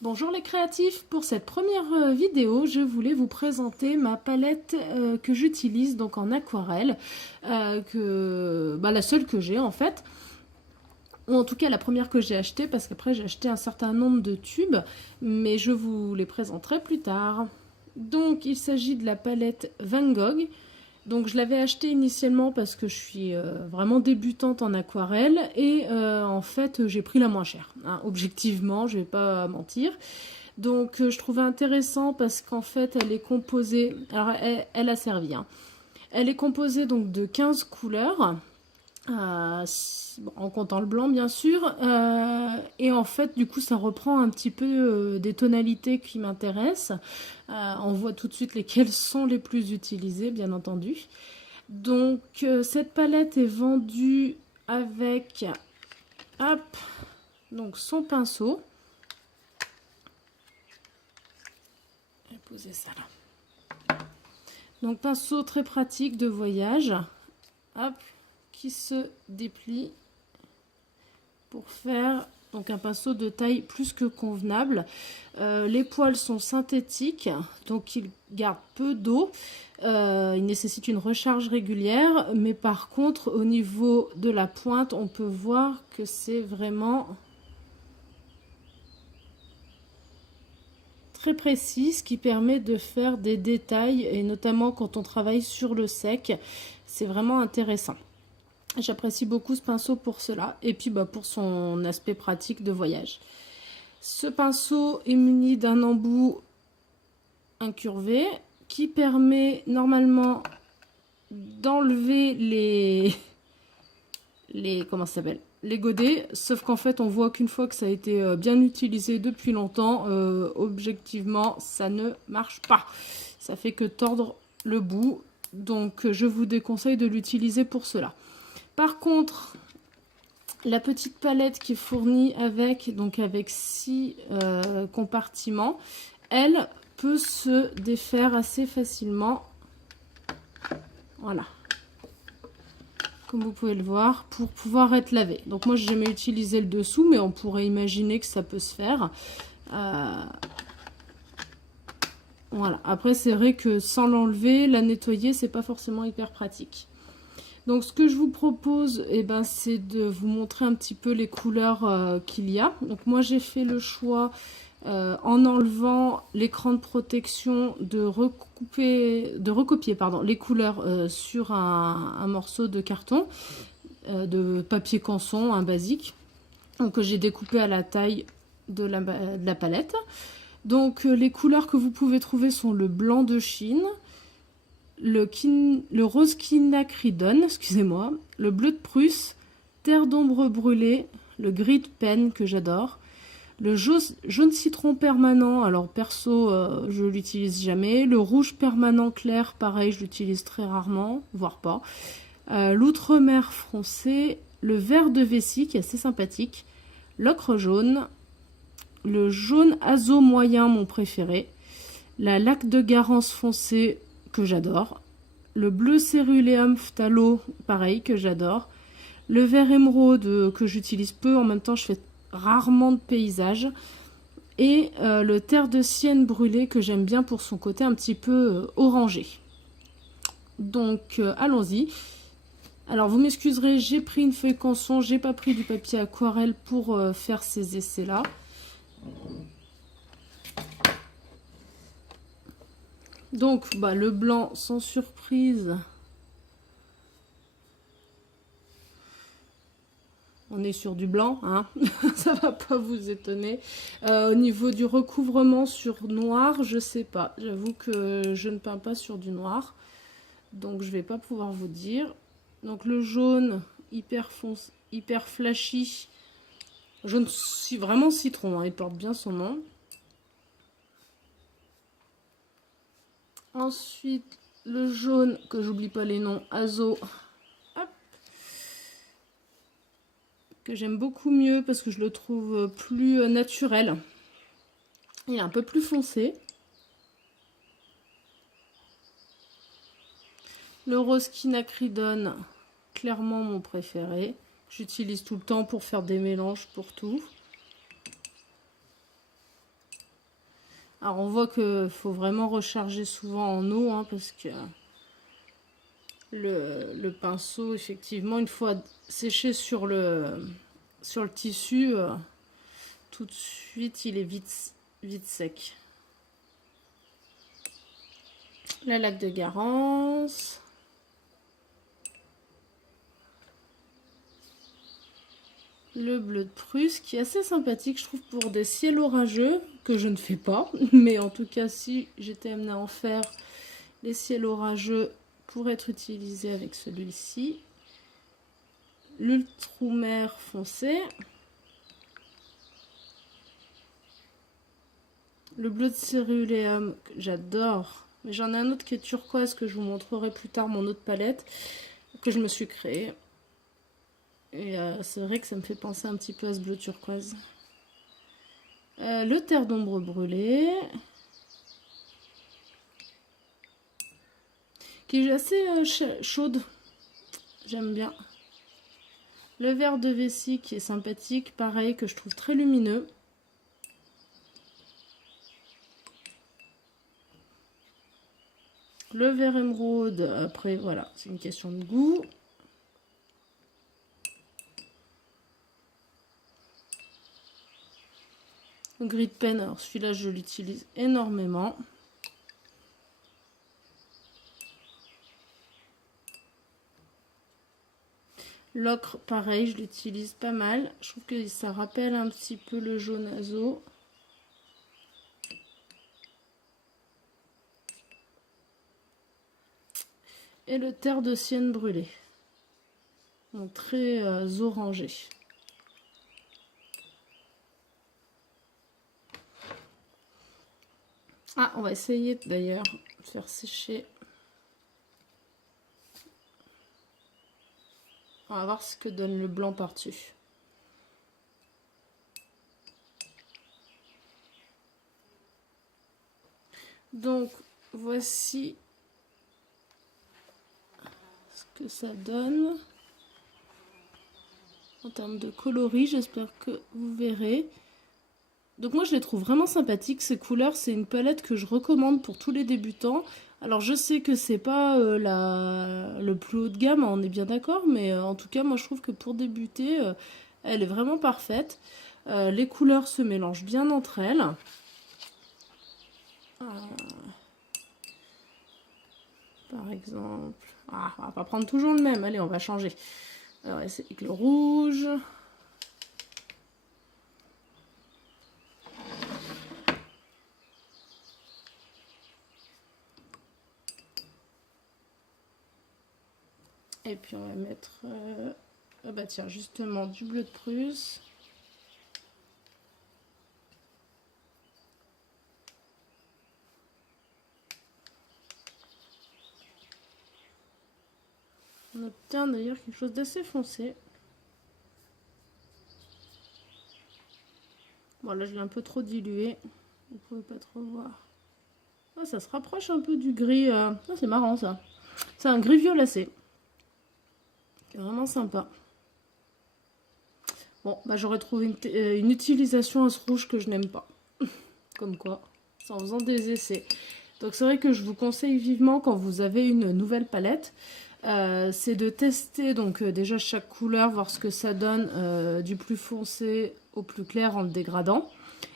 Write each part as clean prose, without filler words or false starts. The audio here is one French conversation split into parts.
Bonjour les créatifs, pour cette première vidéo, je voulais vous présenter ma palette que j'utilise donc en aquarelle, la seule que j'ai en fait, ou en tout cas la première que j'ai achetée parce qu'après j'ai acheté un certain nombre de tubes, mais je vous les présenterai plus tard. Donc il s'agit de la palette Van Gogh. Donc je l'avais acheté initialement parce que je suis vraiment débutante en aquarelle et en fait j'ai pris la moins chère, hein, objectivement, je vais pas mentir. Donc je trouvais intéressant parce qu'en fait elle est composée, alors elle a servi, hein. Elle est composée donc de 15 couleurs, en comptant le blanc bien sûr, et en fait du coup ça reprend un petit peu des tonalités qui m'intéressent. On voit tout de suite lesquelles sont les plus utilisées bien entendu. Donc cette palette est vendue avec hop, donc son pinceau. Je vais poser ça là. Donc pinceau très pratique de voyage, hop, qui se déplie pour faire donc un pinceau de taille plus que convenable. Les poils sont synthétiques, donc ils gardent peu d'eau. Ils nécessitent une recharge régulière, mais par contre au niveau de la pointe, on peut voir que c'est vraiment très précis, ce qui permet de faire des détails, et notamment quand on travaille sur le sec, c'est vraiment intéressant. J'apprécie beaucoup ce pinceau pour cela, et puis pour son aspect pratique de voyage. Ce pinceau est muni d'un embout incurvé qui permet normalement d'enlever comment ça s'appelle, les godets, sauf qu'en fait on voit qu'une fois que ça a été bien utilisé depuis longtemps, objectivement ça ne marche pas, ça fait que tordre le bout, donc je vous déconseille de l'utiliser pour cela. Par contre, la petite palette qui est fournie avec, donc avec 6 compartiments, elle peut se défaire assez facilement, voilà, comme vous pouvez le voir, pour pouvoir être lavé. Donc moi j'ai jamais utilisé le dessous, mais on pourrait imaginer que ça peut se faire. Voilà. Après c'est vrai que sans l'enlever, la nettoyer, c'est pas forcément hyper pratique. Donc ce que je vous propose, c'est de vous montrer un petit peu les couleurs qu'il y a. Donc moi j'ai fait le choix, en enlevant l'écran de protection, de recopier les couleurs sur un morceau de carton, de papier canson, un basique, donc que j'ai découpé à la taille de la palette. Donc les couleurs que vous pouvez trouver sont le blanc de Chine, le rose quinacridone, excusez-moi, le bleu de Prusse, terre d'ombre brûlée, le gris de Pen que j'adore, le jaune citron permanent, alors perso je l'utilise jamais, le rouge permanent clair, pareil je l'utilise très rarement, voire pas, l'outremer foncé, le vert de vessie qui est assez sympathique, l'ocre jaune, le jaune azo moyen mon préféré, la laque de Garance foncé que j'adore, le bleu céruléum phthalo pareil que j'adore, le vert émeraude que j'utilise peu, en même temps je fais rarement de paysage, et le terre de sienne brûlé que j'aime bien pour son côté un petit peu orangé. Donc allons-y. Alors vous m'excuserez, j'ai pris une feuille canson, j'ai pas pris du papier aquarelle pour faire ces essais là. Donc le blanc sans surprise, on est sur du blanc, hein. Ça va pas vous étonner. Au niveau du recouvrement sur noir, je sais pas, j'avoue que je ne peins pas sur du noir, donc je vais pas pouvoir vous dire. Donc le jaune hyper foncé, hyper flashy, jaune vraiment citron, hein, il porte bien son nom. Ensuite le jaune, que j'oublie pas les noms, azo, hop, que j'aime beaucoup mieux parce que je le trouve plus naturel. Il est un peu plus foncé. Le rose quinacridone, clairement mon préféré. J'utilise tout le temps pour faire des mélanges pour tout. Alors on voit qu'il faut vraiment recharger souvent en eau, hein, parce que le pinceau, effectivement, une fois séché sur le tissu, tout de suite il est vite sec. La laque de Garance. Le bleu de Prusse qui est assez sympathique, je trouve, pour des ciels orageux, que je ne fais pas. Mais en tout cas, si j'étais amenée à en faire, les ciels orageux pourraient être utilisés avec celui-ci. L'ultramar foncé. Le bleu de céruléum, que j'adore. Mais j'en ai un autre qui est turquoise, que je vous montrerai plus tard, mon autre palette, que je me suis créée. Et c'est vrai que ça me fait penser un petit peu à ce bleu turquoise. Le terre d'ombre brûlée. Qui est assez chaude. J'aime bien. Le vert de vessie qui est sympathique. Pareil, que je trouve très lumineux. Le vert émeraude. Après, voilà, c'est une question de goût. Le gris de pen, alors celui-là je l'utilise énormément. L'ocre, pareil, je l'utilise pas mal. Je trouve que ça rappelle un petit peu le jaune azo. Et le terre de sienne brûlée. Donc très orangé. Ah, on va essayer d'ailleurs de faire sécher. On va voir ce que donne le blanc par-dessus. Donc, voici ce que ça donne. En termes de coloris, j'espère que vous verrez. Donc moi je les trouve vraiment sympathiques, ces couleurs, c'est une palette que je recommande pour tous les débutants. Alors je sais que c'est pas le plus haut de gamme, on est bien d'accord, mais en tout cas moi je trouve que pour débuter, elle est vraiment parfaite. Les couleurs se mélangent bien entre elles. Par exemple, on va pas prendre toujours le même, allez on va changer. Alors c'est avec le rouge. Et puis on va mettre, ah bah tiens, justement du bleu de Prusse. On obtient d'ailleurs quelque chose d'assez foncé. Bon là je l'ai un peu trop dilué, vous pouvez pas trop voir. Ah, ça se rapproche un peu du gris, ah, c'est marrant ça. C'est un gris violacé. C'est vraiment sympa. Bon, bah j'aurais trouvé une utilisation à ce rouge que je n'aime pas. Comme quoi, c'est en faisant des essais. Donc c'est vrai que je vous conseille vivement quand vous avez une nouvelle palette, c'est de tester donc déjà chaque couleur, voir ce que ça donne du plus foncé au plus clair en le dégradant.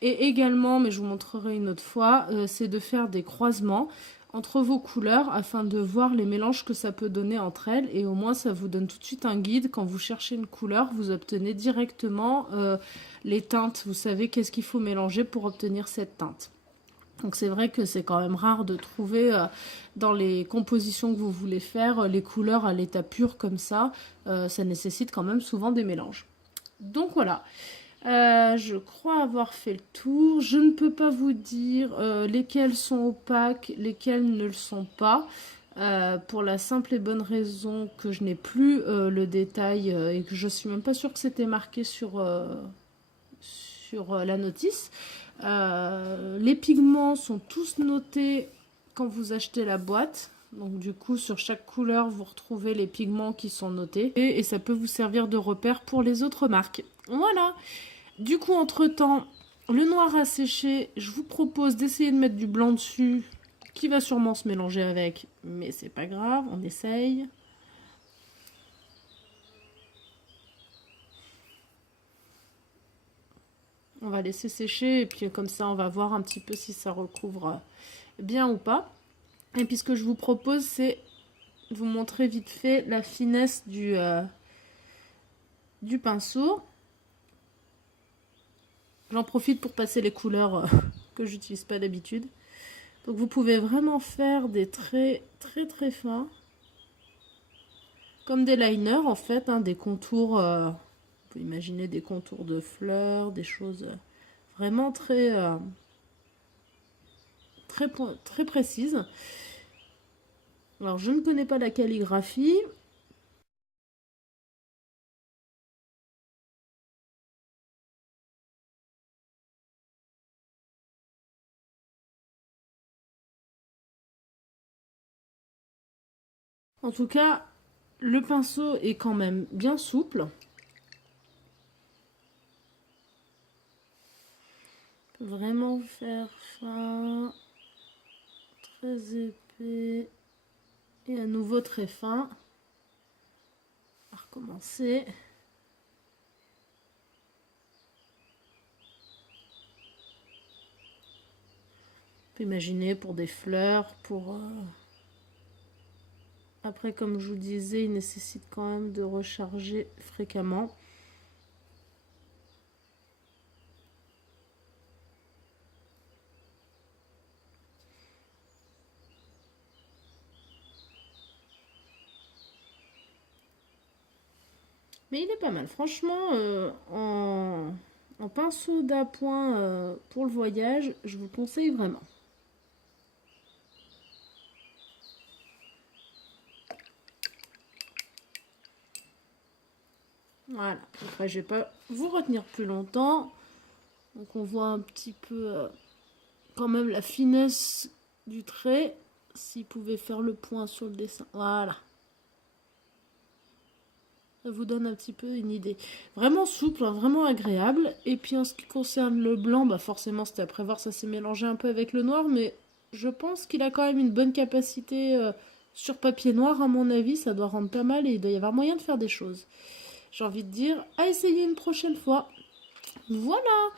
Et également, mais je vous montrerai une autre fois, c'est de faire des croisements entre vos couleurs afin de voir les mélanges que ça peut donner entre elles. Et au moins, ça vous donne tout de suite un guide. Quand vous cherchez une couleur, vous obtenez directement les teintes. Vous savez qu'est-ce qu'il faut mélanger pour obtenir cette teinte. Donc c'est vrai que c'est quand même rare de trouver dans les compositions que vous voulez faire les couleurs à l'état pur comme ça. Ça nécessite quand même souvent des mélanges. Donc voilà. Je crois avoir fait le tour. Je ne peux pas vous dire lesquels sont opaques, lesquels ne le sont pas. Pour la simple et bonne raison que je n'ai plus le détail et que je suis même pas sûre que c'était marqué sur la notice. Les pigments sont tous notés quand vous achetez la boîte. Donc du coup, sur chaque couleur, vous retrouvez les pigments qui sont notés. Et ça peut vous servir de repère pour les autres marques. Voilà. Du coup, entre-temps, Le noir a séché, je vous propose d'essayer de mettre du blanc dessus, qui va sûrement se mélanger avec, mais c'est pas grave, on essaye. On va laisser sécher et puis comme ça on va voir un petit peu si ça recouvre bien ou pas. Et puis ce que je vous propose c'est de vous montrer vite fait la finesse du pinceau. J'en profite pour passer les couleurs que j'utilise pas d'habitude. Donc vous pouvez vraiment faire des traits très fins. Comme des liners en fait, hein, des contours, on peut imaginer des contours de fleurs, des choses vraiment très précises. Alors je ne connais pas la calligraphie. En tout cas, le pinceau est quand même bien souple. Vraiment faire fin, très épais et à nouveau très fin. On va recommencer. On peut imaginer pour des fleurs, pour... Après, comme je vous disais, il nécessite quand même de recharger fréquemment. Mais il est pas mal. Franchement, en pinceau d'appoint pour le voyage, je vous conseille vraiment. Voilà. Après, je vais pas vous retenir plus longtemps. Donc, on voit un petit peu quand même la finesse du trait. S'il pouvait faire le point sur le dessin. Voilà. Ça vous donne un petit peu une idée. Vraiment souple, hein, vraiment agréable. Et puis en ce qui concerne le blanc, bah forcément c'était à prévoir, ça s'est mélangé un peu avec le noir. Mais je pense qu'il a quand même une bonne capacité sur papier noir, à mon avis. Ça doit rendre pas mal et il doit y avoir moyen de faire des choses. J'ai envie de dire, à essayer une prochaine fois. Voilà.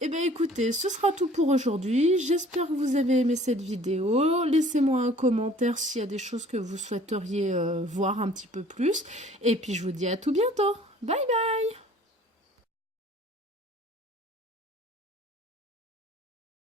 Eh bien écoutez, ce sera tout pour aujourd'hui. J'espère que vous avez aimé cette vidéo. Laissez-moi un commentaire s'il y a des choses que vous souhaiteriez voir un petit peu plus. Et puis je vous dis à tout bientôt. Bye bye.